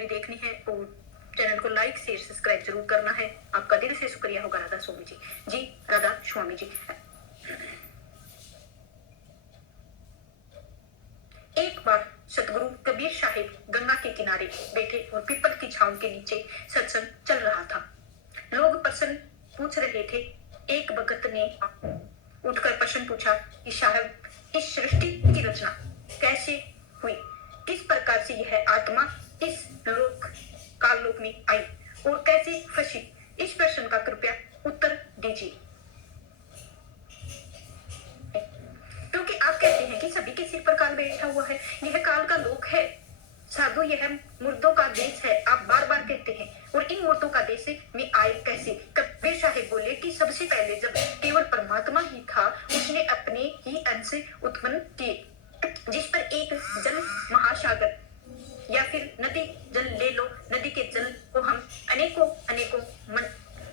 पूरी देखनी है और चैनल को लाइक शेयर सब्सक्राइब जरूर करना है। आपका दिल से शुक्रिया होगा राधा स्वामी जी। जी राधा स्वामी जी। एक बार सतगुरु कबीर साहिब गंगा के किनारे बैठे और पीपल की छांव के नीचे सत्संग चल रहा था। लोग प्रश्न पूछ रहे थे। एक भगत ने उठकर प्रश्न पूछा कि साहब इस सृष्टि की रचना कैसे हुई, किस प्रकार से यह आत्मा इस लोक काल में आई और कैसे फंसी, इस प्रश्न का कृपया उत्तर दीजिए। क्योंकि आप कहते हैं कि सभी के सिर पर काल बैठा हुआ है, यह काल का लोक है। साधु यह मुर्दों का देश है, आप बार बार कहते हैं, और इन मुर्दों का देश में आए कैसे? कबीर साहिब बोले कि सबसे पहले जब केवल परमात्मा ही था, उसने अपने ही अंश उत्पन्न किए, जिस पर एक जल महासागर या फिर नदी जल ले लो। नदी के जल को हम अनेकों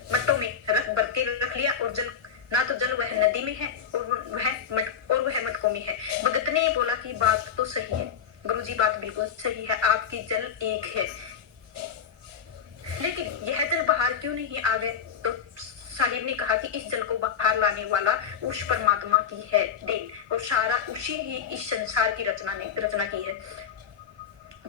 मटों में भर के रख लिया और जल ना तो जल वह नदी में है और वह मटकों में है। भगत ने बोला कि बात तो सही है गुरुजी, बात बिल्कुल सही है, आपकी जल एक है, लेकिन यह जल बाहर क्यों नहीं आ गए? तो साहिब ने कहा कि इस जल को बाहर लाने वाला उस परमात्मा की है देन, और सारा उसी ही इस संसार की रचना की है।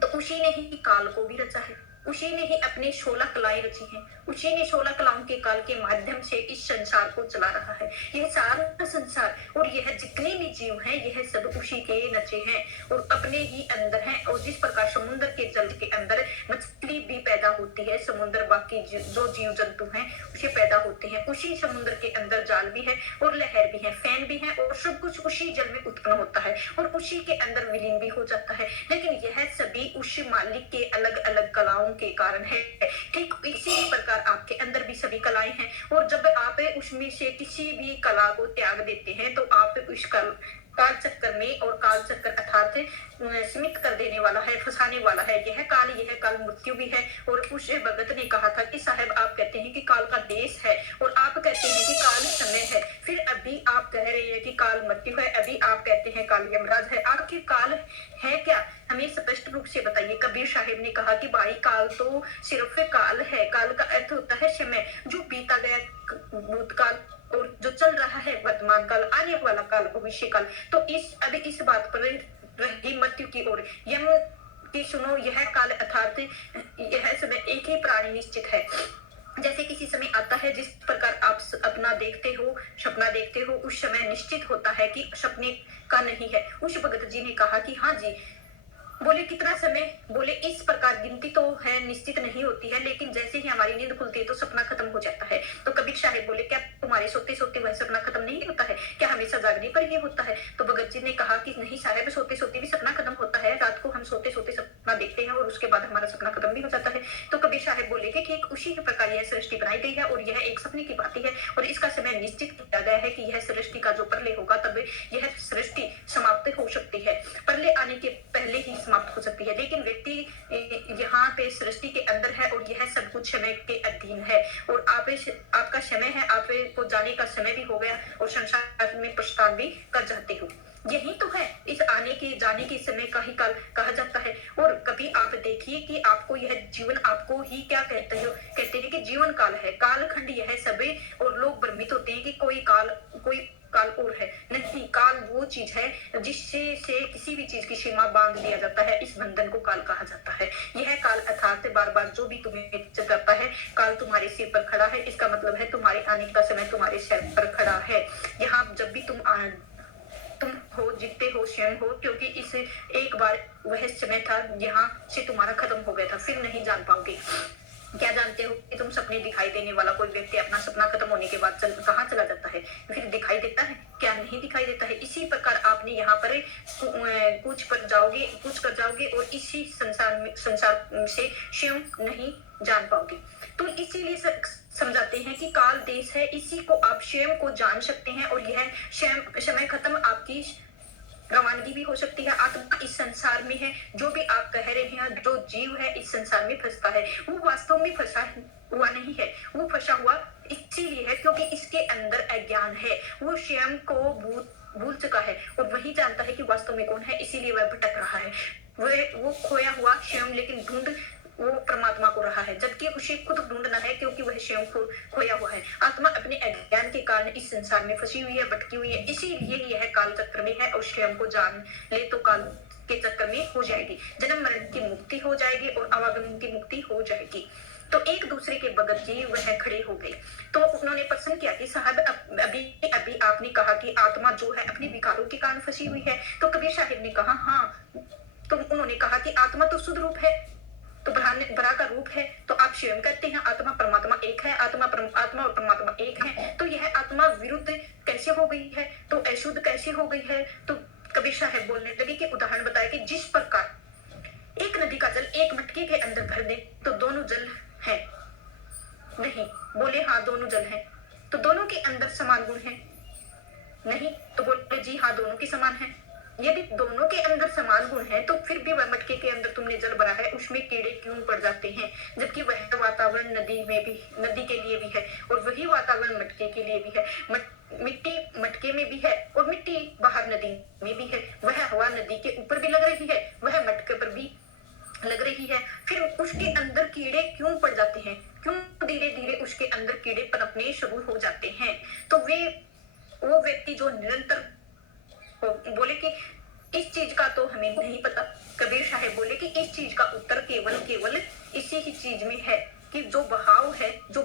तो उसी ने ही काल को भी रचा है, उसी ने ही अपने 16 कलाएं रची हैं, उसी ने 16 कलाओं के काल के माध्यम से इस संसार को चला रहा है। यह सारा संसार और यह जितने भी जीव हैं, यह सब उसी के नचे हैं और अपने ही अंदर हैं। और जिस प्रकार समुद्र के जल के अंदर मछली भी पैदा होती है, समुद्र बाकी जो जीव जंतु हैं उसे पैदा होते हैं, उसी समुद्र के अंदर जाल भी है और लहर भी है, फैन भी है, और सब कुछ उसी जल में उत्पन्न होता है और उसी के अंदर विलीन भी हो जाता है। लेकिन यह सभी उस मालिक के अलग अलग कलाओं के कारण है। ठीक इसी प्रकार आपके अंदर भी सभी कलाएं हैं, और जब आप उसमें से किसी भी कला को त्याग देते हैं तो आप उस काल चक्कर में, और काल चक्कर अर्थात सीमित कर देने वाला है, फंसाने वाला है। यह काल मृत्यु भी है। और उस भगत ने कहा था कि साहब आप कहते हैं कि काल का देश है और आप कहते हैं कि काल समय है, फिर अभी आप कह रहे हैं कि काल मृत्यु है, अभी आप कहते हैं काल यमराज है, आखिर काल है क्या? हमें स्पष्ट रूप से बताइए। कबीर साहिब ने कहा कि भाई काल तो सिर्फ काल है, काल का अर्थ होता है समय, जो बीता गया भूतकाल और जो चल रहा है वर्तमान काल, आने वाला काल, भविष्य काल। तो अभी इस बात पर रही मृत्यु की ओर, यम की सुनो, यह काल अर्थात यह समय एक ही प्राणी निश्चित है। जैसे किसी समय आता है, जिस प्रकार आप सपना देखते हो, उस समय निश्चित होता है कि सपने का नहीं है। उस भगत जी ने कहा कि हाँ जी। बोले कितना समय? बोले इस प्रकार गिनती तो है, निश्चित नहीं होती है, लेकिन जैसे ही हमारी नींद खुलती है तो सपना खत्म हो जाता है। तो कबीर साहिब बोले क्या तुम्हारे सोते सोते वह सपना खत्म नहीं होता है? क्या हमेशा जागने पर ही होता है? तो भगत जी ने कहा कि नहीं साहब, सोते सोते भी सपना खत्म होता है। रात को हम सोते सोते सपना देखते हैं और उसके बाद हमारा सपना खत्म भी हो जाता है। तो कबीर साहिब बोले कि ठीक उसी प्रकार यह सृष्टि बनाई गई है और यह एक सपने की बात है और इसका समय निश्चित किया गया है कि यह सृष्टि का जो प्रलय होगा तब यह सृष्टि समाप्त हो सकती है, प्रलय आने के पहले ही समाप्त हो सकती है। लेकिन व्यक्ति यहाँ पे सृष्टि के अंदर है और यह सब कुछ समय के अधीन है, और आपका समय है, आपको जाने का समय भी हो गया और संसार में प्रस्थान भी कर जाते हो। यही तो है, इस आने के जाने के समय का ही काल कहा जाता है। और कभी आप देखिए कि आपको यह जीवन, आपको ही क्या कहते हैं कि जीवन काल है, कालखंड यह सभी, और लोग भ्रमित होते हैं कि कोई काल और है। नहीं, काल वो चीज है जिससे किसी भी चीज की सीमा बांध दिया जाता है, इस बंधन को काल कहा जाता है। यह काल अर्थात बार बार जो भी तुम्हें करता है, काल तुम्हारे सिर पर खड़ा है, इसका मतलब है तुम्हारे आने का समय तुम्हारे सिर पर खड़ा है। यहाँ जब भी तुम हो, जीते हो, स्वयं हो, क्योंकि इस एक बार वह समय था यहाँ से तुम्हारा खत्म हो गया था, फिर नहीं जान पाओगे। क्या जानते हो कि तुम सपने दिखाई देने वाला कोई व्यक्ति अपना सपना खत्म होने के बाद कहाँ चला जाता है? फिर दिखाई देता है? क्या नहीं दिखाई देता है? इसी प्रकार आपने यहाँ पर कुछ कर जाओगे और इसी संसार से स्वयं नहीं जान पाओगे। तो इसीलिए समझाते हैं कि काल देश है, इसी को आप स्वयं को जान सकते हैं, और यह समय खत्म आपकी रवानगी भी हो सकती है। आत्मा इस संसार में है, जो भी आप कह रहे हैं, जो जीव है इस संसार में फंसता है, वो वास्तव में फंसा हुआ नहीं है, वो फंसा हुआ इसीलिए है क्योंकि इसके अंदर अज्ञान है, वो स्वयं को भूल चुका है और वही जानता है कि वास्तव में कौन है, इसीलिए वह भटक रहा है। वो खोया हुआ स्वयं लेकिन ढूंढ वो उसे खुद ढूंढना है, क्योंकि वह स्वयं खोया हुआ है। आत्मा अपने अज्ञान के कारण इस संसार में फंसी हुई है, भटकी हुई है, इसीलिए यह काल चक्र में है, और स्वयं को जान ले तो काल के चक्कर में हो जाएगी, जन्म मरण की मुक्ति हो जाएगी और आवागमन की मुक्ति हो जाएगी। तो एक दूसरे के बगल जी वह खड़े हो गए। तो उन्होंने प्रश्न किया कि साहब, अभी अभी आपने कहा कि आत्मा जो है अपने विकारों के कारण फंसी हुई है। तो कबीर साहिब ने कहा हाँ। तो उन्होंने कहा कि आत्मा तो शुद्ध रूप है, तो बरा का रूप है। तो आप स्वयं कहते हैं आत्मा परमात्मा एक है, आत्मा और परमात्मा एक है, तो यह आत्मा विरुद्ध कैसे हो गई है, तो अशुद्ध कैसे हो गई है। तो कबीर साहब बोलने लगे कि उदाहरण बताया कि जिस प्रकार एक नदी का जल एक मटके के अंदर भर दे तो दोनों जल है नहीं, बोले हाँ दोनों जल है। तो दोनों के अंदर समान गुण है नहीं, तो बोले जी हाँ दोनों के समान है। यदि दोनों के अंदर समान गुण है तो फिर भी वह मटके के अंदर तुमने जल भरा है उसमें कीड़े क्यों पड़ जाते हैं, जबकि वह वातावरण नदी के लिए भी है और वही वातावरण मटके के लिए भी है। मिट्टी मटके में भी है और मिट्टी बाहर नदी में भी है। वह हवा नदी के ऊपर भी लग रही है, वह मटके पर भी लग रही है, फिर उसके अंदर कीड़े क्यों पड़ जाते हैं, क्यों धीरे धीरे उसके अंदर कीड़े पनपने शुरू हो जाते हैं। तो वो व्यक्ति जो निरंतर बोले कि इस चीज का तो हमें नहीं पता। कबीर साहब बोले कि इस चीज का उत्तर केवल इसी ही चीज में है कि जो बहाव है, जो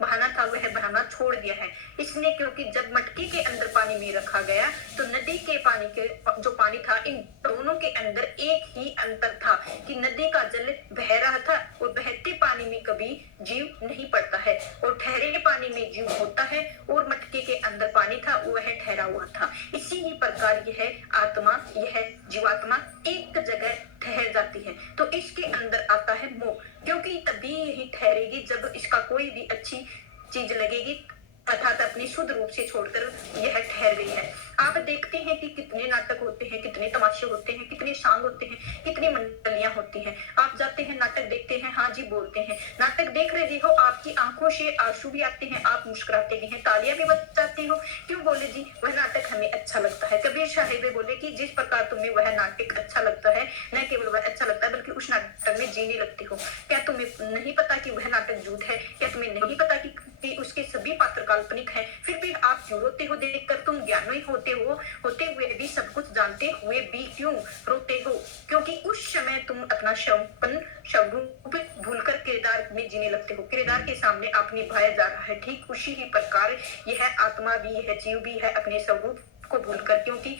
बहाना था वह बहाना छोड़ दिया है इसने, क्योंकि जब मटके के अंदर पानी में रखा गया तो नदी के पानी के जो पानी था, इन दोनों के अंदर एक ही अंतर था कि नदी का जल बह रहा था और बहते पानी में कभी जीव नहीं पड़ता है और ठहरे पानी में जीव होता है, और मटके के अंदर पानी था वह ठहरा हुआ था। इसी ही प्रकार यह आत्मा, यह जीवात्मा एक जगह ठहर जाती है तो इसके अंदर आता है मोह, क्योंकि तभी यही ठहरेगी जब इसका कोई भी अच्छी चीज लगेगी, अर्थात अपनी शुद्ध रूप से छोड़कर यह ठहर गई है। आप देखते हैं कि कितने नाटक होते हैं, कितने तमाशे होते हैं, कितने सांग होते हैं, कितनी मंडलियां होती हैं। आप जाते हैं नाटक देखते हैं, हाँ जी बोलते हैं, नाटक देख रहे हो, आपकी आंखों से आंसू भी आते हैं, आप मुस्कुराते भी हैं, तालियां भी बजाते हो, क्यों बोले जी वह नाटक हमें अच्छा लगता है। कबीर साहिब बोले कि जिस प्रकार तुम्हें वह नाटक अच्छा लगता है, न केवल वह अच्छा लगता है बल्कि उस नाटक में जीने लगते हो। क्या तुम्हें नहीं पता कि वह नाटक झूठ है? क्या तुम्हें नहीं पता कि उसके सभी पात्र काल्पनिक है? फिर भी आप क्यों रोते हो देखकर? तुम ज्ञानी होते हुए भी सब कुछ जानते हुए भी क्यों रोते हो? क्योंकि उस समय तुम अपना स्वरूप भूलकर किरदार में जीने लगते हो, किरदार के सामने आप निभाया जा रहा है। ठीक उसी ही प्रकार यह आत्मा भी है, जीव भी है, अपने स्वरूप को भूलकर, क्योंकि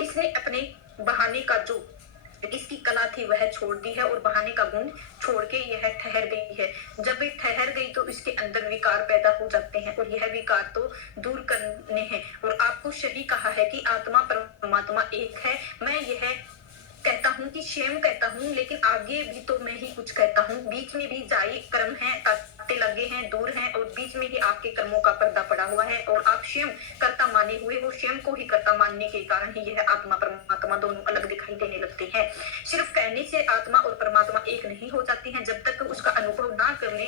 इसने अपने बहाने का जो इसकी कला थी वह छोड़ दी है और बहाने का गुण छोड़ के यह ठहर गई है। जब ये ठहर गई तो इसके अंदर विकार पैदा हो जाते हैं और यह विकार तो दूर करने हैं। और आपको सही कहा है कि आत्मा परमात्मा एक है। मैं यह कहता हूँ कि स्वयं कहता हूँ, लेकिन आगे भी तो मैं ही कुछ कहता हूँ। बीच में भी जाई कर्म है, ताते लगे हैं, दूर हैं, और बीच में ही आपके कर्मों का पर्दा पड़ा हुआ है और आप स्वयं कर्ता माने हुए हो। स्वयं को ही कर्ता मानने के कारण ही यह आत्मा परमात्मा दोनों अलग दिखाई देने लगते हैं। सिर्फ कहने से आत्मा और परमात्मा एक नहीं हो जाती हैं जब तक उसका अनुभव ना कर ले।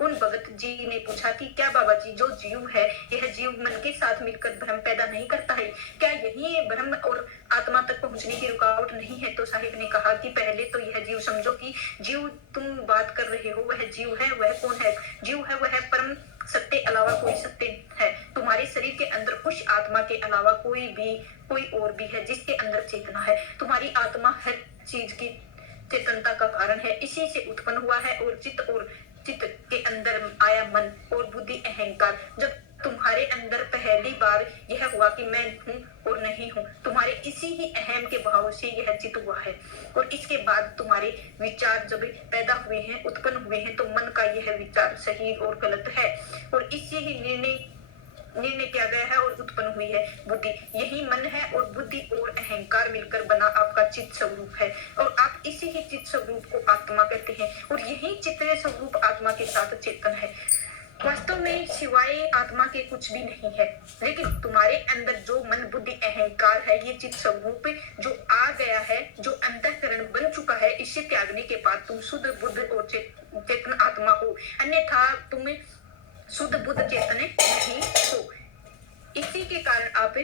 उन भगत जी ने पूछा कि क्या बाबा जी, जो जीव है यह जीव मन के साथ मिलकर भ्रम पैदा नहीं करता है? क्या यही ब्रह्म और आत्मा तक पहुंचने की रुकावट नहीं है? तो साहिब ने कहा कि पहले तो यह जीव समझो कि जीव तुम बात कर रहे हो वह जीव है। वह कौन है? जीव है वह परम सत्य अलावा कोई सत्य है। तुम्हारे शरीर के अंदर उस आत्मा के अलावा कोई और भी है जिसके अंदर चेतना है। तुम्हारी आत्मा हर चीज की चेतनता का कारण है, इसी से उत्पन्न हुआ है। और चित्त के अंदर आया मन और बुद्धि अहंकार। जब तुम्हारे अंदर पहली बार यह हुआ कि मैं हूँ और नहीं हूँ, तुम्हारे इसी ही अहम के भाव से यह चित्त हुआ है। और इसके बाद तुम्हारे विचार जब पैदा हुए हैं, उत्पन्न हुए हैं, तो मन का यह विचार सही और गलत है और इसी ही निर्णय किया गया है और उत्पन्न हुई है बुद्धि। यही मन है और बुद्धि और अहंकार मिलकर बना आपका चित्त स्वरूप है और आप इसी ही चित्त स्वरूप को आत्मा कहते हैं और यही चित्त स्वरूप आत्मा के साथ चेतन है। वास्तव में सिवाय आत्मा के कुछ भी नहीं है, लेकिन तुम्हारे अंदर जो मन बुद्धि अहंकार है, ये चित्त स्वरूप जो आ गया है, जो अंतःकरण बन चुका है, इसे त्यागने के बाद तुम शुद्ध बुद्ध और चेतन आत्मा हो, अन्यथा तुम शुद्ध बुद्ध चेतन नहीं हो। इसी के कारण आप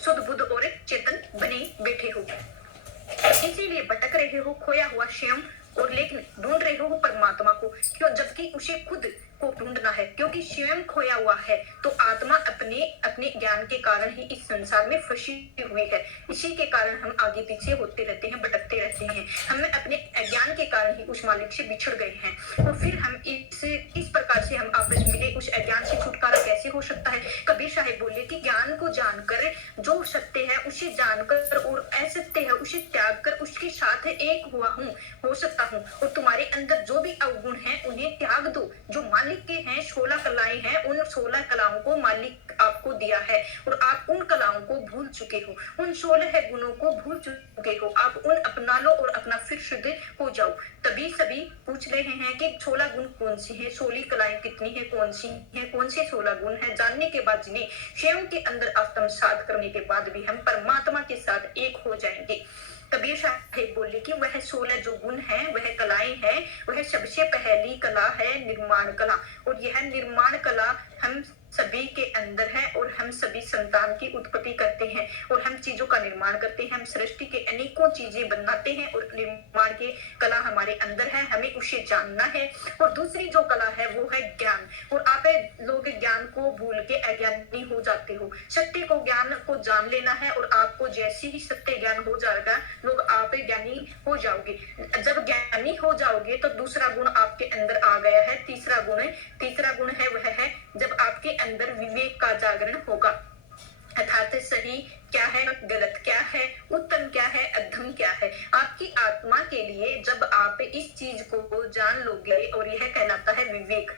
शुद्ध बुद्ध और चेतन बने बैठे हो, इसीलिए भटक रहे हो, खोया हुआ स्वयं और लेकिन ढूंढ रहे हो परमात्मा को। बल्कि उसे खुद को ढूंढना है, क्योंकि स्वयं खोया हुआ है तो आत्मा अपने अपने ज्ञान के कारण ही इस संसार में फंसी हुई है। इसी के कारण हम आगे पीछे होते रहते हैं, भटकते रहते हैं। हमें अपने अज्ञान के कारण ही उस मालिक से बिछड़ गए हैं। तो फिर हम इस प्रकार से हम आपस में उस अज्ञान से छुटकारा कैसे हो सकता है? कबीर साहिब बोले कि ज्ञान को जानकर जो सत्य है उसे जानकर और असत्य है उसे त्याग कर उसके साथ एक हुआ हूँ, हो सकता हूँ। और तुम्हारे अंदर जो भी अवगुण है उन्हें त्याग दो। जो मालिक के हैं 16 कलाएं हैं, उन 16 कलाओं को मालिक आपको दिया है और आप उन कलाओं को भूल चुके हो, उन 16 गुणों को भूल चुके हो। आप उन अपना लो और अपना फिर शुद्ध हो जाओ। तभी सभी पूछ रहे हैं कि 16 गुण कौन सी है, 16 कलाएं कितनी है, कौन सी है, कौन से 16 गुण है। जानने के बाद जिन्हें स्वयं के अंदर आत्मसात करने के बाद भी हम परमात्मा के साथ एक हो जाएंगे। कबीर साहिब बोले कि वह 16 जो गुण है, वह कलाएं हैं, वह सबसे पहली कला है निर्माण कला। और यह निर्माण कला हम सभी के अंदर है और हम सभी संतान की उत्पत्ति करते हैं और हम चीजों का निर्माण करते हैं। हम सृष्टि के अनेकों चीजें बनाते हैं और निर्माण की कला हमारे अंदर है, हमें उसे जानना है। और दूसरी जो कला है वो है ज्ञान। और आप लोग ज्ञान को भूल के अज्ञानी हो जाते हो। सत्य को ज्ञान को जान लेना है और आपको जैसे ही सत्य ज्ञान हो जाएगा लोग आप ज्ञानी हो जाओगे। जब ज्ञानी हो जाओगे तो दूसरा गुण आपके अंदर आ गया है। तीसरा गुण है वह है जब आपके अंदर विवेक का जागरण होगा, अर्थात सही क्या है, गलत क्या है, उत्तम क्या है, अधम क्या है। आपकी आत्मा के लिए जब आप इस चीज को जान लोगे, और यह कहलाता है विवेक।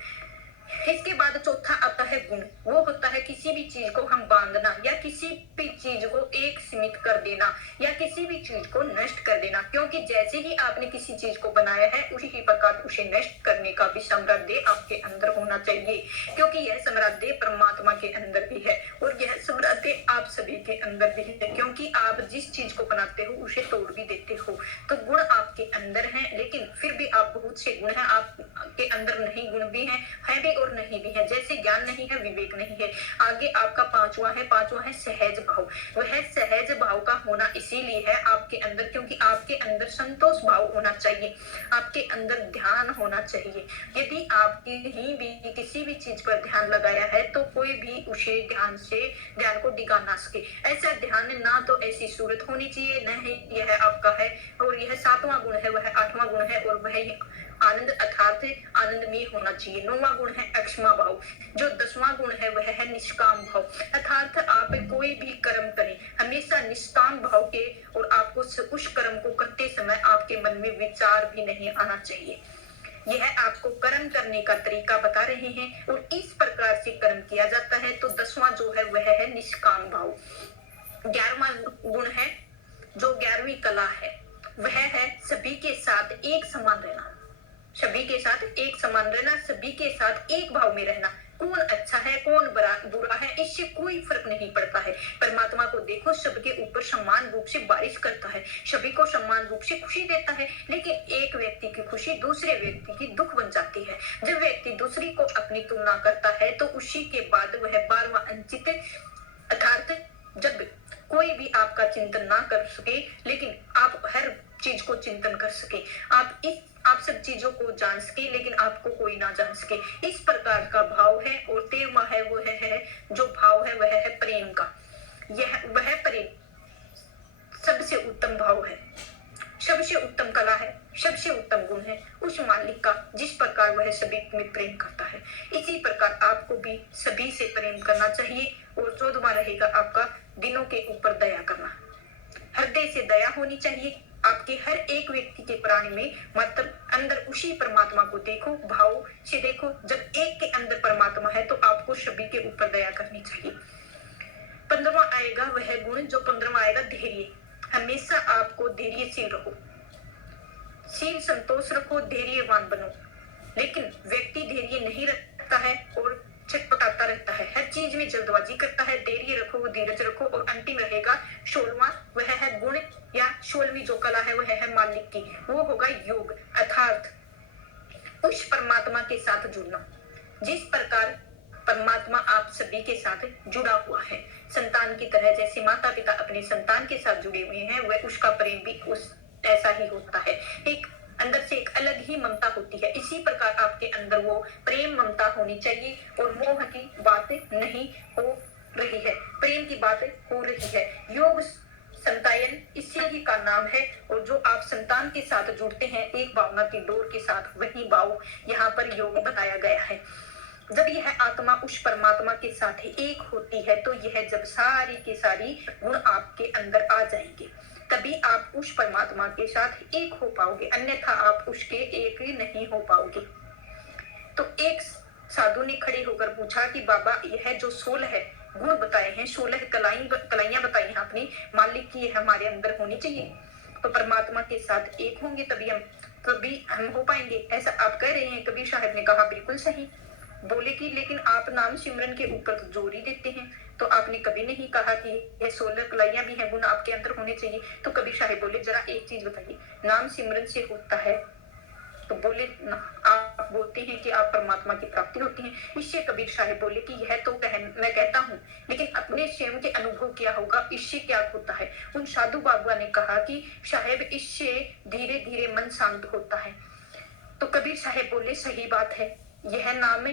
इसके बाद चौथा आता है गुण। वो होता है किसी भी चीज को हम बांधना या किसी भी चीज को एक सीमित कर देना या किसी भी चीज को नष्ट कर देना। क्योंकि जैसे ही आपने किसी चीज को बनाया है उसी ही प्रकार उसे नष्ट करने का भी सामर्थ्य आपके अंदर होना चाहिए, क्योंकि यह सामर्थ्य परमात्मा के अंदर भी है और यह सामर्थ्य आप सभी के अंदर भी है। क्योंकि आप जिस चीज को बनाते हो उसे तोड़ भी देते हो। तो गुण आपके अंदर है, लेकिन फिर भी आप बहुत से गुण है आपके अंदर नहीं, गुण भी है भी और नहीं भी है। जैसे ज्ञान नहीं है, विवेक नहीं है। आगे आपका पांचवा है सहज भाव। वह सहज भाव का होना इसीलिए है आपके अंदर क्योंकि आपके अंदर संतोष भाव होना चाहिए, आपके अंदर ध्यान होना चाहिए। यदि आप कहीं भी किसी भी चीज पर ध्यान लगाया है तो कोई भी उसे ध्यान को डिगा ना सके। ऐसा ध्यान ना तो ऐसी सूरत होनी चाहिए, न ही यह आपका है। और यह 7वां गुण है, वह 8वां गुण है और वह आनंद अर्थात आनंदमय होना चाहिए। 9वां गुण है अक्षमा भाव। जो 10वां गुण है वह है निष्काम भाव, अर्थात आप कोई भी कर्म करें हमेशा निष्काम भाव के, और आपको उस कर्म को करते समय आपके मन में विचार भी नहीं आना चाहिए। यह आपको कर्म करने का तरीका बता रहे हैं और इस प्रकार से कर्म किया जाता है। तो 10वां जो है वह है निष्काम भाव। 11वां गुण है जो 11वीं कला है वह है सभी के साथ एक समान रहना। सभी के साथ एक समान रहना, सभी के साथ एक भाव में रहना। कौन अच्छा है कौन बुरा है इससे कोई फर्क नहीं पड़ता है। परमात्मा को देखो, सबके ऊपर समान रूप से बारिश करता है, सभी को समान रूप से खुशी देता है। लेकिन एक व्यक्ति की खुशी दूसरे व्यक्ति की दुख बन जाती है। जब व्यक्ति दूसरी को अपनी तुलना करता है तो उसी के बाद वह 12वां अंचित, अर्थात जब कोई भी आपका चिंतन ना कर सके लेकिन आप हर चीज को चिंतन कर सके, आप सब चीजों को जान सके लेकिन आपको कोई ना जान सके, इस प्रकार का भाव है। और 13वां है वो है जो भाव है वह है प्रेम का। वह प्रेम सबसे उत्तम भाव है, सबसे उत्तम कला है, सबसे उत्तम गुण है उस मालिक का जिस प्रकार वह सभी में प्रेम करता है। इसी प्रकार आपको भी सभी से प्रेम करना चाहिए। और 14वां रहेगा आपका दिनों के ऊपर दया करना। हृदय से दया होनी चाहिए आपके हर एक व्यक्ति के प्राणी में। मतलब अंदर उसी परमात्मा को देखो, भाव से देखो। जब एक के अंदर परमात्मा है तो आपको सभी के ऊपर दया करनी चाहिए। 15वां आएगा वह गुण, जो 15वां आएगा धैर्य। हमेशा आपको धैर्यशील रहो, शील संतोष रखो, धैर्यवान बनो। लेकिन व्यक्ति धैर्य नहीं रखता है और छटपटाता रहता है, हर चीज में जल्दबाजी करता है। धैर्य रखो, धीरज रखो। और अंतिम रहेगा 16वां, वह है गुण या 16वीं जो कला है वह है मालिक की, वो होगा योग, अर्थात उस परमात्मा के साथ जुड़ना। जिस प्रकार परमात्मा आप सभी के साथ जुड़ा हुआ है संतान की तरह, जैसे माता पिता अपने संतान के साथ जुड़े हुए हैं वह उसका प्रेम भी ऐसा ही होता है। एक अंदर से एक अलग ही ममता होती है। इसी प्रकार आपके अंदर वो वो प्रेम ममता होनी चाहिए और मोह की बात नहीं हो रही है, प्रेम की बात हो रही है। योग संतायन इसी ही का नाम है और जो आप संतान के साथ जुड़ते हैं एक भावना की डोर के साथ, वही भाव यहाँ पर योग बताया गया है। जब यह आत्मा उस परमात्मा के साथ एक होती है तो यह जब सारी की सारी गुण आपके अंदर आ जाएंगे, तभी आप उस परमात्मा के साथ एक हो पाओगे, अन्यथा आप उसके एक ही नहीं हो पाओगे। तो एक साधु ने खड़े होकर पूछा कि बाबा यह जो 16 गुण बताए हैं, 16 कलाइयां बताई हैं अपनी मालिक की, हमारे अंदर होनी चाहिए, तो परमात्मा के साथ एक होंगे तभी हम हो पाएंगे, ऐसा आप कह रहे हैं। कबीर साहब ने कहा बिल्कुल सही। बोले कि लेकिन आप नाम सिमरन के ऊपर तो जोर ही देते हैं, तो आपने कभी नहीं कहा कि यह 16 कलाइयां भी हैं, गुण आपके अंदर होने चाहिए। तो कबीर साहब बोले जरा एक चीज बताइए, नाम सिमरन से होता है? तो बोले आप बोलते हैं कि आप परमात्मा की प्राप्ति होती है। इससे कबीर साहब बोले कि यह तो मैं कहता हूँ, लेकिन अपने स्वयं के अनुभव क्या होगा, इससे क्या होता है। उन साधु बाबा ने कहा कि साहेब इससे धीरे धीरे मन शांत होता है। तो कबीर साहब बोले सही बात है, यह नाम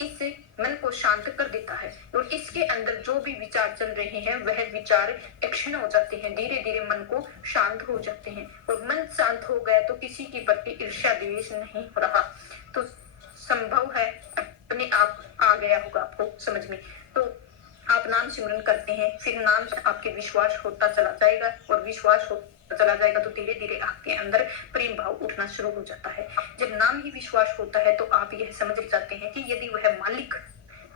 इस मन को शांत कर देता है और इसके अंदर जो भी विचार चल रहे हैं वह विचार क्षण हो जाते हैं, धीरे धीरे मन को शांत हो जाते हैं। और मन शांत हो गया तो किसी के प्रति ईर्ष्या द्वेष नहीं हो रहा, तो संभव है अपने आप आ गया होगा आपको समझ में। तो आप नाम सिमरन करते हैं, फिर नाम से आपके विश्वास होता चला जाएगा और विश्वास चला जाएगा तो धीरे धीरे आपके अंदर प्रेम भाव उठना शुरू हो जाता है। जब नाम ही विश्वास होता है तो आप यह समझ जाते हैं कि यदि वह मालिक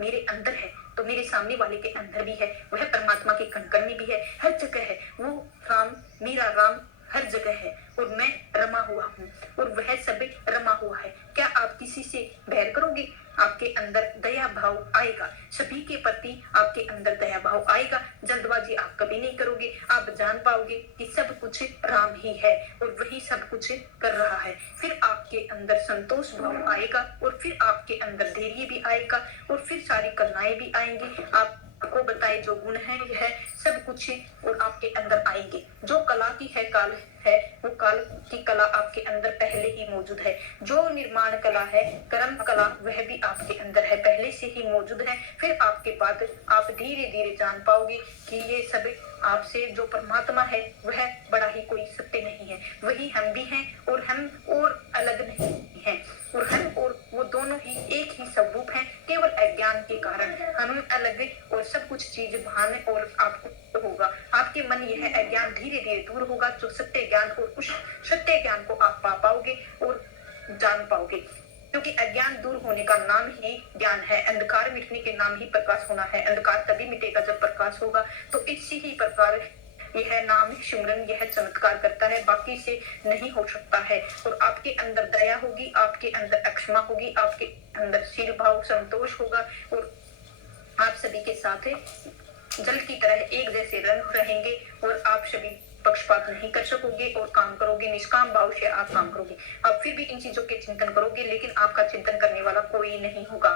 मेरे अंदर है तो मेरे सामने वाले के अंदर भी है, वह परमात्मा के कण कण में भी है, हर जगह है। वो राम, मेरा राम हर जगह है और मैं रमा हुआ हूँ और वह सब रमा हुआ है। क्या आप किसी से बैर करोगे? आपके अंदर दया भाव आएगा, सभी के प्रति आपके अंदर दया भाव आएगा। जल्दबाजी आप कभी नहीं करोगे, आप जान पाओगे कि सब कुछ राम ही है और वही सब कुछ कर रहा है। फिर आपके अंदर संतोष भाव आएगा और फिर आपके अंदर धैर्य भी आएगा और फिर सारी कलाएं भी आएंगी। आपको बताए जो गुण है यह सब कुछ और आपके अंदर आएंगे। जो कला की है काल है, वो काल की कला आपके अंदर पहले ही मौजूद है। जो निर्माण कला है, कर्म कला, वह भी आपके अंदर है, पहले से ही मौजूद है। फिर आपके बाद आप धीरे धीरे जान पाओगे कि ये सब आपसे जो परमात्मा है वह बड़ा ही कोई सत्य नहीं है, वही हम भी हैं और हम और अलग नहीं हैं और हम और वो दोनों ही एक ही स्वरूप हैं। केवल अज्ञान के कारण हम अलग और सब कुछ चीज भान और आपको होगा, आपके मन यह अज्ञान धीरे धीरे दूर होगा, जो सत्य ज्ञान और उस सत्य ज्ञान को आप पा पाओगे और जान पाओगे। क्योंकि अज्ञान दूर होने का नाम ही ज्ञान है, अंधकार मिटने के नाम ही प्रकाश होना है। अंधकार तभी मिटेगा जब प्रकाश होगा। तो इसी ही प्रकार यह नाम सिमरन यह चमत्कार करता है, बाकी से नहीं हो सकता है। और आपके अंदर दया होगी, आपके अंदर क्षमा होगी, आपके अंदर शील भाव संतोष होगा और आप सभी के साथ जल की तरह एक जैसे रंग रहेंगे और आप सभी पक्षपात नहीं कर सकोगे और काम करोगे, निष्काम भाव से आप काम करोगे। आप फिर भी इन चीजों के चिंतन करोगे, लेकिन आपका चिंतन करने वाला कोई नहीं होगा।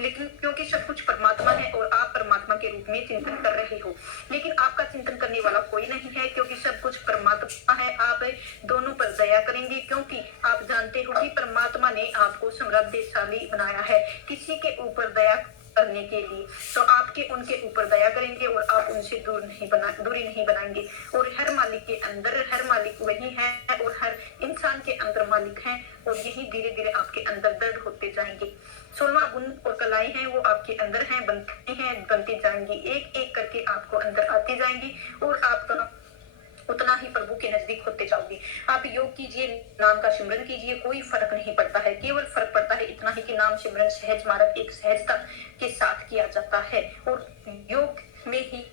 लेकिन क्योंकि सब कुछ परमात्मा है और आप परमात्मा के रूप में चिंतन कर रहे हो, लेकिन आपका चिंतन करने वाला कोई नहीं है, क्योंकि सब कुछ परमात्मा है। आप दोनों पर दया करेंगे, क्योंकि आप जानते हो कि परमात्मा ने आपको समृद्धशाली बनाया है किसी के ऊपर दया करने के लिए। तो आपके उनके ऊपर दया करेंगे और आप उनसे दूरी नहीं बनाएंगे। और हर मालिक के अंदर हर मालिक वही है और हर इंसान के अंदर मालिक है और यही धीरे धीरे आपके अंदर दर्द होते जाएंगे। 16 गुण और कलाएं हैं वो आपके अंदर हैं, बनती जाएंगी, एक एक करके आपको अंदर आती जाएंगी और आपका उतना ही प्रभु के नजदीक होते जाओगे। आप योग कीजिए, नाम का सिमरन कीजिए, कोई फर्क नहीं पड़ता है। केवल फर्क पड़ता है इतना ही कि नाम सिमरन सहज मार्ग एक सहजता के साथ किया जाता है और योग में ही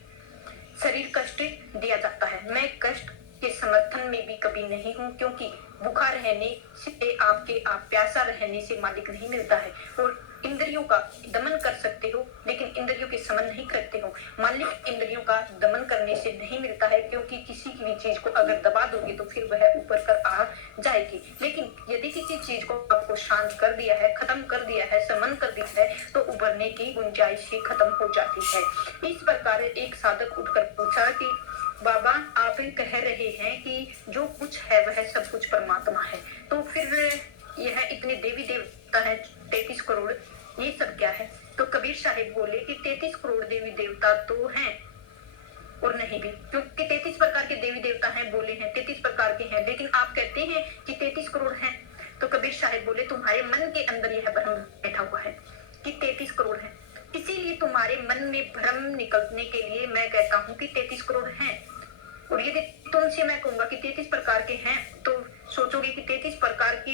शरीर कष्ट दिया जाता है। मैं कष्ट के समर्थन में भी कभी नहीं हूँ, क्योंकि भूखा रहने से आपके आप प्यासा रहने से मालिक नहीं मिलता है। और इंद्रियों का दमन कर सकते हो लेकिन इंद्रियों के समन नहीं करते हो। मालिक इंद्रियों का दमन करने से नहीं मिलता है, क्योंकि किसी की भी चीज को अगर दबा दोगे तो फिर वह ऊपर कर आ जाएगी। लेकिन यदि किसी चीज को आपको शांत कर दिया है, खत्म कर दिया है, समन कर दिया है, तो उभरने की गुंजाइश ही खत्म हो जाती है। इस प्रकार एक साधक उठकर पूछा कि बाबा आप कह रहे हैं कि जो कुछ है वह सब कुछ परमात्मा है, तो फिर यह इतने देवी देवता है, 33 करोड़, ये सब क्या है? तो कबीर साहिब बोले कि 33 करोड़ देवी देवता तो हैं और नहीं भी, क्योंकि 33 प्रकार के देवी देवता हैं, बोले हैं 33 प्रकार के हैं, लेकिन आप कहते हैं कि 33 करोड़ हैं। तो कबीर साहिब बोले तुम्हारे मन के अंदर यह भ्रम बैठा हुआ है कि 33 करोड़ है, इसीलिए तुम्हारे मन में भ्रम निकलने के लिए मैं कहता हूँ कि 33 करोड़ हैं। और यदि तुमसे मैं कहूंगा कि 33 प्रकार के हैं तो सोचोगे कि 33 प्रकार के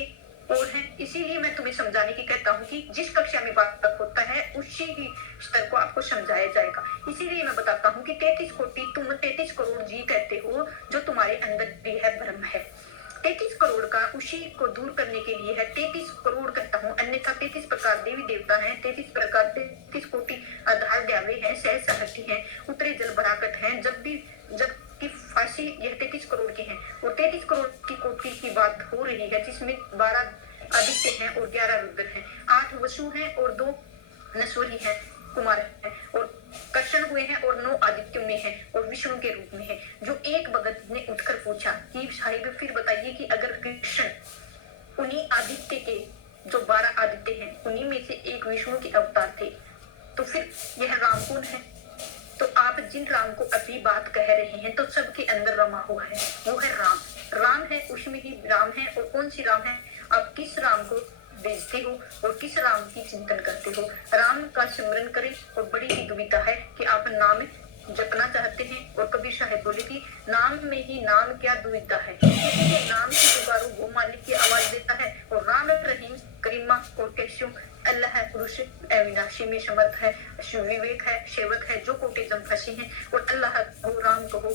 और हैं, इसीलिए मैं तुम्हें समझाने की कहता हूँ कि जिस कक्षा में बात होता है उसी ही स्तर को आपको समझाया जाएगा। इसीलिए मैं बताता हूँ कि 33 कोटि तुम 33 करोड़ जी कहते हो, जो तुम्हारे अंदर भी है भ्रम है। 33 करोड़ का उसी को दूर करने के लिए है 33 करोड़ कहता हूँ, अन्यथा 33 प्रकार देवी देवता हैं, 33 प्रकार 33 कोटि आधार द्यावे हैं, सह सहठी हैं, उतरे जल बराकट हैं, जबकि फांसी यह 33 करोड़ की है। और 33 करोड़ की कोटि की बात हो रही है, जिसमें 12 आदित्य हैं और 11 रुद्र हैं, 8 वसु हैं और 2 नश्वरी हैं, कुमार हैं, और कृष्ण हुए हैं और 9 आदित्यों में हैं और विष्णु के रूप में है। जो एक भगत ने उठकर पूछा कि साहिब फिर बताइए कि अगर कृष्ण उन्हीं आदित्य के जो 12 आदित्य हैं उन्हीं में से एक विष्णु के अवतार थे, तो फिर यह राम कौन है? तो आप जिन राम को अभी बात कह रहे हैं तो सबके अंदर रमा हुआ है, वो है राम। राम है, उसमें ही राम है। और कौन सी राम है? आप किस राम को भेजते हो और किस राम की चिंतन करते हो? राम का सिमरन करें। और बड़ी ही दुविधा है कि आप नाम जपना चाहते हैं और कबीर साहिब बोले कि नाम में ही नाम क्या दुविधा है, इसलिए नाम की पुकारो वो मालिक की आवाज देता है। और राम रहीम करीमा और कैशो अल्लाह है, पुरुष अविनाशी में समर्थ है, विवेक है, सेवक है, जो कोटे जम फंसे हैं। और अल्लाह कहो, राम कहो,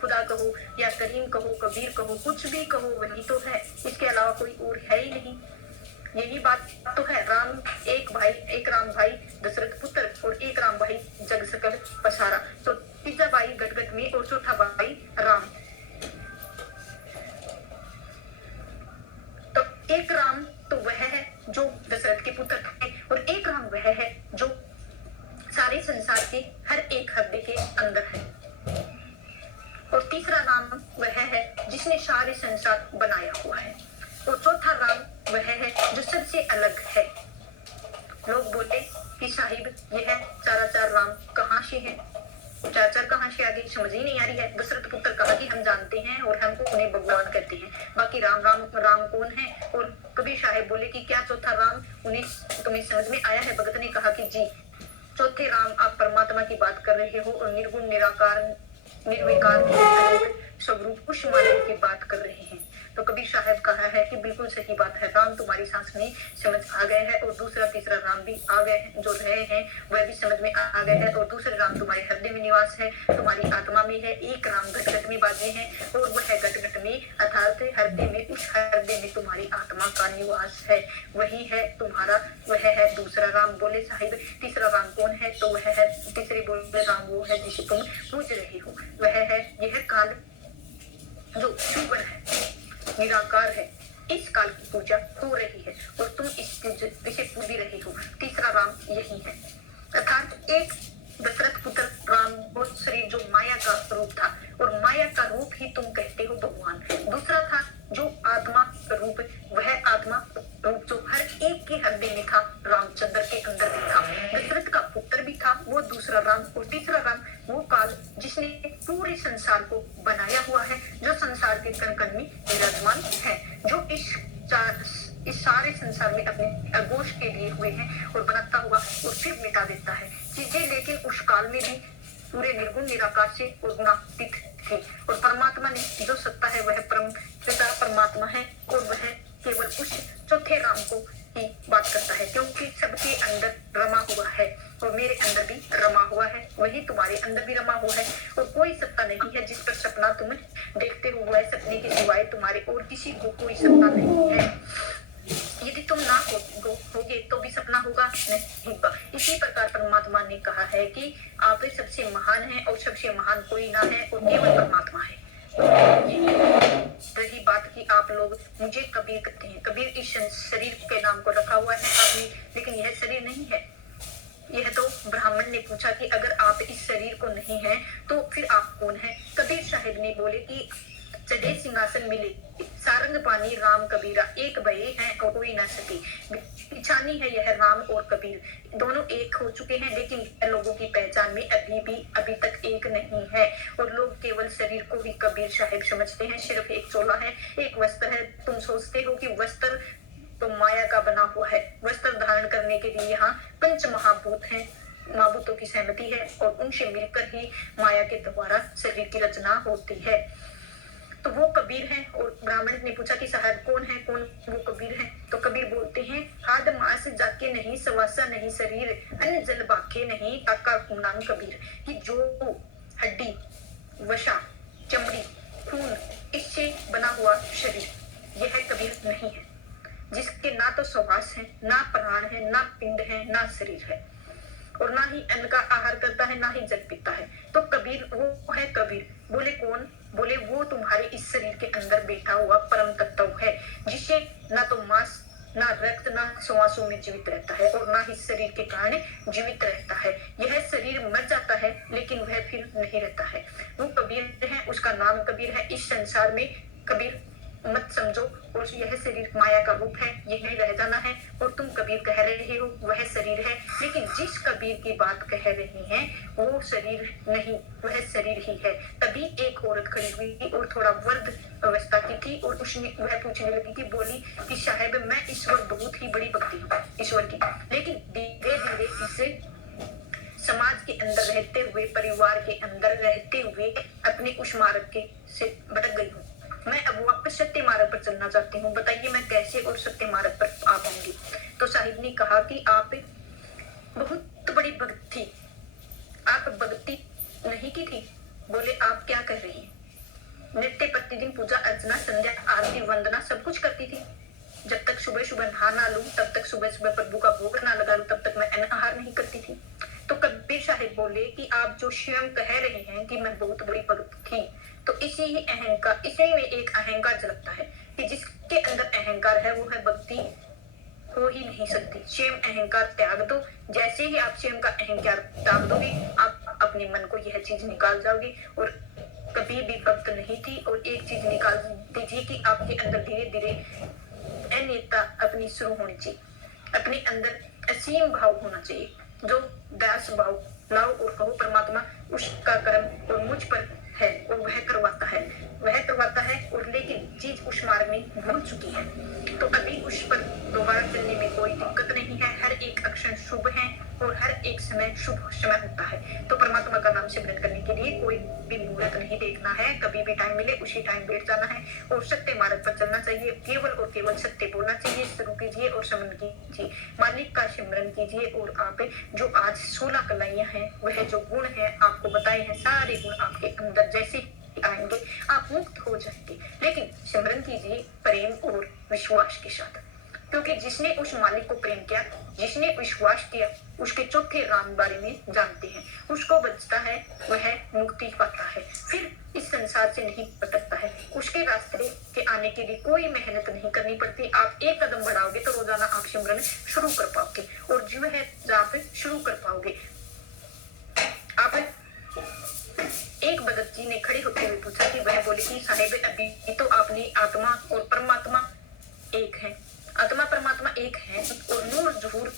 खुदा कहो या करीम कहो, कबीर कहो, कुछ भी कहो वही तो है, इसके अलावा कोई और है ही नहीं। यही बात तो है। राम एक राम भाई दशरथ पुत्र और एक राम भाई जग सकल पसारा। तो तीजा भाई गटगट में और चौथा भाई राम। तो एक राम तो वह है जो दशरथ के पुत्र थे और एक राम वह है जो सारे संसार के हर एक हृदय के अंदर है। और तीसरा राम वह है जिसने सारे संसार बनाया हुआ है। और चौथा राम वह है जो सबसे अलग है। लोग बोले कि साहिब यह चार राम कहाँ से हैं? चार कहाँ से आ गई, समझ ही नहीं आ रही है। दशरथ पुत्र कहा कि हम जानते हैं और हम उन्हें भगवान कहते हैं, बाकी राम कौन है? और कबीर साहिब बोले कि क्या चौथा राम उन्हें तुम्हें समझ में आया है? भगत ने कहा कि जी, चौथे राम आप परमात्मा की बात कर रहे हो और निर्गुण निराकार निर्विकार स्वरूप उस मानव की बात कर रहे हैं। तो कबीर साहब कहा है कि बिल्कुल सही बात है, राम तुम्हारी सांस में समझ आ गए हैं और दूसरा तीसरा राम भी आ गए हैं, जो रहे हैं वह भी समझ में आ गए हैं। और दूसरे राम तुम्हारे हृदय में निवास है, तुम्हारी आत्मा में है। एक राम घट में बाजे हैं और वह घट में अर्थात हृदय में, उस हृदय में तुम्हारी आत्मा का निवास है, वही है तुम्हारा, वह है दूसरा राम। बोले साहिब तीसरा राम कौन है? तो वह है, तीसरे बोले राम वो है जिसे तुम पूज रहे हो, वह है यह काल जो शुभ है, निराकार है। इस काल की पूजा हो रही है और तुम इसे पूज रहे हो। तीसरा राम यही है, अर्थात एक दशरथ पुत्र राम वो शरीर जो माया का रूप था और माया का रूप ही तुम कहते हो भगवान। दूसरा था जो आत्मा रूप, वह आत्मा रूप जो हर एक के हृदय में था, रामचंद्र के अंदर भी था, दशरथ का पुत्र भी था, वो दूसरा राम। और तीसरा राम वो काल जिसने पूरे संसार को बनाया हुआ है, जो संसार के कण कण में विराजमान है, जो इस सारे संसार में अपने आगोश के लिए हुए हैं और बनाता हुआ और फिर मिटा देता है चीजें। लेकिन उस काल में भी पूरे निर्गुण निराकार से और गुणातीत थे। और परमात्मा ने जो सत्ता है वह परम पिता परमात्मा है और वह केवल उस चौथे राम को ही बात करता है, क्योंकि सबके अंदर रमा हुआ है और मेरे अंदर भी रमा हुआ है, वही तुम्हारे अंदर भी रमा हुआ है। और कोई सत्ता नहीं है जिस पर सपना तुम देखते हो, वह सपने के सिवाय तुम्हारे और किसी को कोई सत्ता नहीं है। यदि तुम ना होगे तो भी सपना होगा नहीं होगा। इसी प्रकार परमात्मा ने कहा है कि आप सबसे महान हैं और सबसे महान कोई ना है और केवल परमात्मा है। रही बात की आप लोग मुझे कबीर कहते हैं, कबीर इस शरीर के नाम को रखा हुआ है आपने, लेकिन यह शरीर नहीं है। यह तो ब्राह्मण ने पूछा कि अगर आप इस शरीर को नहीं है तो फिर आप कौन है? कबीर साहिब ने बोले कि चढ़े सिंहासन मिले, सारंग पानी राम कबीरा, एक भये हैं और कोई ना सके। पिछानी है यह राम और कबीर, दोनों एक हो चुके हैं, लेकिन लोगों की पहचान में अभी तक एक नहीं है। और लोग केवल शरीर को ही कबीर साहिब समझते हैं। सिर्फ एक चोला है, एक वस्त्र है। तुम सोचते हो कि वस्त्र तो माया का बना हुआ है। वस्त्र धारण करने के लिए यहाँ पंच महाभूत हैं, महाभूतों की सहमति है, और उनसे मिलकर ही माया के द्वारा शरीर की रचना होती है। तो वो कबीर है। और ब्राह्मण ने पूछा कि साहब कौन है, कौन वो कबीर है? तो कबीर बोलते हैं, हाड मांस जाके नहीं, सवासा नहीं शरीर, अन्न जल बाके नहीं, काका नाम कबीर। कि जो हड्डी, वसा, चमड़ी, खून, इससे बना हुआ शरीर, यह कबीर नहीं है। जिसके ना तो श्वास है, ना प्राण है, ना पिंड है, ना शरीर है, और ना ही अन्न का आहार करता है, ना ही जल पीता है। तो कबीर वो है कबीर। बोले कौन? बोले वो तुम्हारे इस शरीर के अंदर बैठा हुआ परम तत्व है, जिसे ना तो मांस, ना रक्त, ना श्वासों में जीवित रहता है, और ना ही शरीर के कारण जीवित रहता है। यह शरीर मर जाता है, लेकिन वह फिर नहीं रहता है। वो कबीर है, उसका नाम कबीर है। इस संसार में कबीर मत समझो, और यह शरीर माया का रूप है, यह रह जाना है। और तुम कबीर कह रहे हो वह शरीर है, लेकिन जिस कबीर की बात कह रहे हैं वो शरीर नहीं, वह शरीर ही है। तभी एक औरत खड़ी हुई और थोड़ा वृद्ध अवस्था की थी, और उसने वह पूछने लगी कि बोली कि साहब मैं ईश्वर बहुत ही बड़ी भक्ति हूँ ईश्वर की, लेकिन धीरे धीरे इसे समाज के अंदर रहते हुए, परिवार के अंदर रहते हुए अपने उस मार्ग के से भटक गई हूँ। मैं अब वापस सत्य मार्ग पर चलना चाहती हूँ, बताइए मैं कैसे और सत्य मार्ग पर आ पाऊंगी? तो साहिब ने कहा कि आप बहुत बड़ी भक्त थी, आप भक्ति नहीं की थी। बोले आप क्या कह रही हैं? नित्य प्रतिदिन पूजा अर्चना, संध्या आरती, वंदना सब कुछ करती थी। जब तक सुबह सुबह नहा ना लूं, तब तक सुबह सुबह प्रभु का भोग ना लगा लूं, तब तक मैं अन्न आहार नहीं करती थी। तो कबीर साहिब बोले कि आप जो स्वयं कह रहे हैं कि मैं बहुत बड़ी भक्त थी, तो इसी ही अहंकार, इसी में एक अहंकार झलकता है कि जिसके अंदर अहंकार है वो है भक्ति हो ही नहीं सकती। स्वयं अहंकार त्याग दो। जैसे ही आप स्वयं का अहंकार त्याग दोगे, आप अपने मन को यह चीज निकाल जाओगे। और कभी भी भक्त नहीं थी। और एक चीज निकाल दीजिए कि आपके अंदर धीरे धीरे अनियता अपनी शुरू होनी चाहिए, अपने अंदर असीम भाव होना चाहिए, जो दास भाव लाओ और कहो परमात्मा उसका कर्म और मुझ पर है, और वह करवाता है। और लेकिन चीज उस मार्ग में भूल चुकी है, तो अभी उस पर दोबारा चलने में कोई दिक्कत नहीं है। हर एक अक्षर शुभ है, और हर एक समय शुभ समय होता है। तो परमात्मा का नाम सिमरन करने के लिए कोई भी मुहूर्त नहीं देखना है, कभी भी टाइम मिले उसी टाइम बैठ जाना है, और सत्य मार्ग पर चलना चाहिए। केवल और केवल सत्य बोलना चाहिए। शुरू कीजिए और सिमरन कीजिए, मालिक का सिमरन कीजिए। और आप जो आज 16 कलाइयां हैं, वह जो गुण है आपको बताए हैं, सारे गुण आपके अंदर जैसे आएंगे आप मुक्त हो जाएंगे। लेकिन सिमरन कीजिए प्रेम और विश्वास के साथ, क्योंकि जिसने उस मालिक को प्रेम किया, जिसने विश्वास किया, उसके चौथे राम बारे में जानते हैं, उसको बचता है, वह मुक्ति पाता है, फिर इस संसार से नहीं भटकता है। उसके रास्ते के आने के लिए कोई मेहनत नहीं करनी पड़ती। आप एक कदम बढ़ाओगे तो रोजाना आप सिमरन शुरू कर पाओगे, और जो है आप शुरू कर पाओगे। आप एक भगत जी ने खड़े होते हुए पूछा कि वह बोले कि साहिब अभी तो आपने आत्मा और परमात्मा एक है, आत्मा परमात्मा एक है, और नूर जुहूर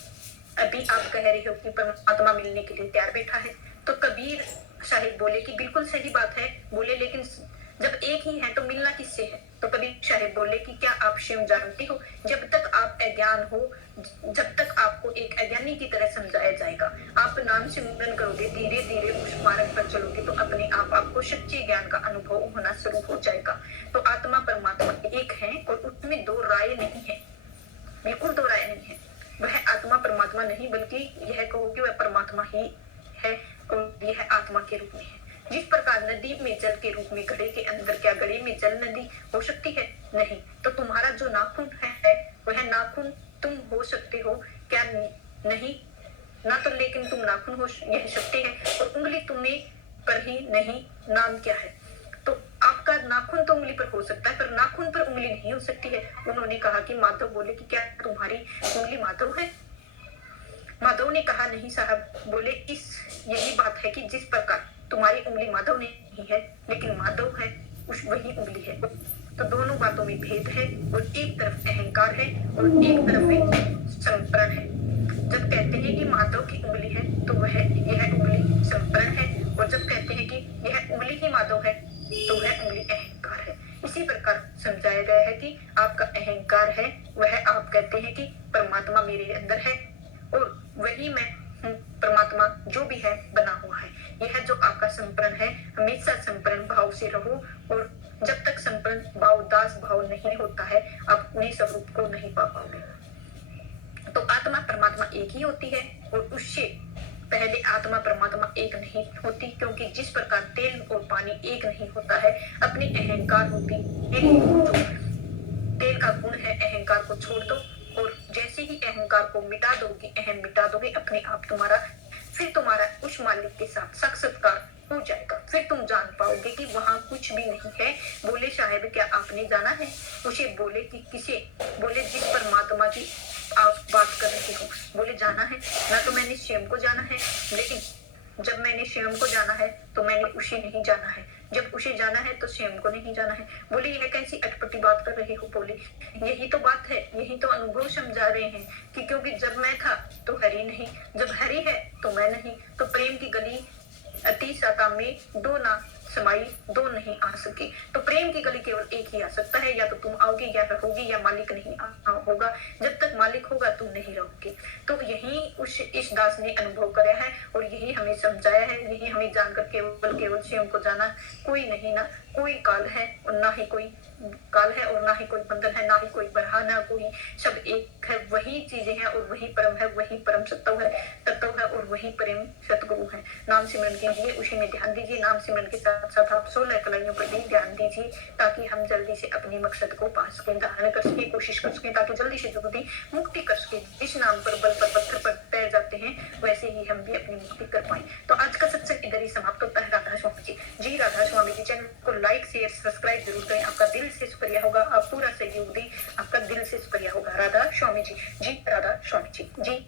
अभी आप कह रहे हो कि परमात्मा मिलने के लिए तैयार बैठा है। तो कबीर साहिब बोले कि बिल्कुल सही बात है। बोले लेकिन जब एक ही है तो मिलना किससे है? तो कबीर साहिब बोले कि क्या आप स्वयं जानते हो, जब तक आप अज्ञान हो, जब तक आपको एक अज्ञानी की तरह समझाया जाएगा, आप नाम सिमरन करोगे, धीरे धीरे उस मार्ग पर चलोगे, तो अपने आप आपको सच्चे ज्ञान का अनुभव होना शुरू हो जाएगा। तो आत्मा परमात्मा एक है, और उसमें दो राय नहीं है, बिल्कुल दो राय नहीं है। वह आत्मा परमात्मा नहीं, बल्कि यह कहो कि वह परमात्मा ही है, और यह आत्मा के रूप में है। जिस प्रकार नदी में जल के रूप में घड़े के अंदर, क्या घड़े में जल नदी हो सकती है? नहीं। तो तुम्हारा जो नाखून है वह नाखून तुम हो सकते हो क्या? नहीं ना। तो लेकिन तुम नाखून हो यह सकते हैं, और उंगली तुम्हें पर ही नहीं। नाम क्या है? तो आपका नाखून तो उंगली पर हो सकता है, पर नाखून पर उंगली नहीं हो सकती है। उन्होंने कहा कि माधव बोले कि क्या तुम्हारी उंगली माधव है? माधव ने कहा नहीं साहब। बोले इस यही बात है कि जिस प्रकार तुम्हारी उंगली माधव नहीं है, लेकिन माधव है, उस वही उंगली है। तो दोनों बातों में भेद है, और एक तरफ अहंकार है और एक तरफ में संपरण है। जब कहते हैं कि माधव की उंगली है तो यह उंगली संपरण है, और जब कहते हैं कि यह उंगली ही माधव है तो वह उंगली अहंकार है। इसी प्रकार समझाया गया है कि आपका अहंकार है, वह आप कहते हैं कि परमात्मा मेरे अंदर है और वही मैं हूँ, परमात्मा जो भी है बना हुआ है। यह जो आपका संपरण है, हमेशा संपरण भाव से रहो, और जब तक संपन्न भाव दास भाव नहीं होता है, आप अपने स्वरूप को नहीं पा पाओगे। तो आत्मा परमात्मा एक ही होती है, और उससे पहले आत्मा परमात्मा एक नहीं होती, क्योंकि जिस प्रकार तेल और पानी एक नहीं होता है, अपनी अहंकार होती है, तेल का गुण है अहंकार को छोड़ दो, और जैसे ही अहंकार को मिटा दोगे, अहम मिटा दोगे, अपने आप फिर तुम्हारा उस मालिक के साथ साक्षात्कार हो जाएगा। फिर तुम जान पाओगे कि वहां कुछ भी नहीं है। बोले साहेब क्या आपने जाना है? उसे बोले कि किसे? बोले जिस परमात्मा की आप बात कर रहे हो। बोले जाना है ना, तो मैंने स्वयं को जाना है, लेकिन जब मैंने स्वयं को जाना है तो मैंने उसे नहीं जाना है, जब उसे जाना है तो स्वयं को नहीं जाना है। बोले यह कैसी अटपटी बात कर रहे हो? बोले यही तो बात है, यही तो अनुभव समझा रहे हैं कि क्योंकि जब मैं था तो हरि नहीं, जब हरि है तो मैं नहीं। तो प्रेम की गली अति साता में दो ना समाई, दो नहीं आ सके। तो प्रेम की गली केवल एक ही आ सकता है, या तो तुम आओगे या रहोगी, या मालिक नहीं होगा। जब तक मालिक होगा तुम नहीं रहोगे। तो यही इस दास ने अनुभव कराया है, और यही हमें समझाया है, यही हमें जानकर केवल स्वयं को जाना। कोई नहीं, ना कोई काल है और ना ही कोई काल है, और ना ही कोई बंधन है, ना ही कोई बरहा, ना कोई, सब एक है। वही चीजें हैं और वही परम है, वही परम तत्व है और वही प्रेम सतगुरु है। नाम सिमरन कीजिए, उसी में ध्यान दीजिए। नाम सिमरन के साथ साथ आप 16 कलाइयों पर भी ध्यान दीजिए, ताकि हम जल्दी से अपने मकसद को पा सकें, धारण कर सके, कोशिश कर सके, ताकि जल्दी से जल्दी मुक्ति कर सके। जिस नाम पर बल पर पत्थर पर तैर जाते हैं, वैसे ही हम भी अपनी मुक्ति कर पाए। तो आज का सत्संग इधर ही समाप्त होता है। राधा स्वामी जी। जी राधा स्वामी जी। चैनल को लाइक शेयर सब्सक्राइब जरूर करें। आपका दिल से शुक्रिया होगा, आप पूरा सहयोग दें, आपका दिल से शुक्रिया होगा। राधा स्वामी जी। जी राधा स्वामी जी। जी।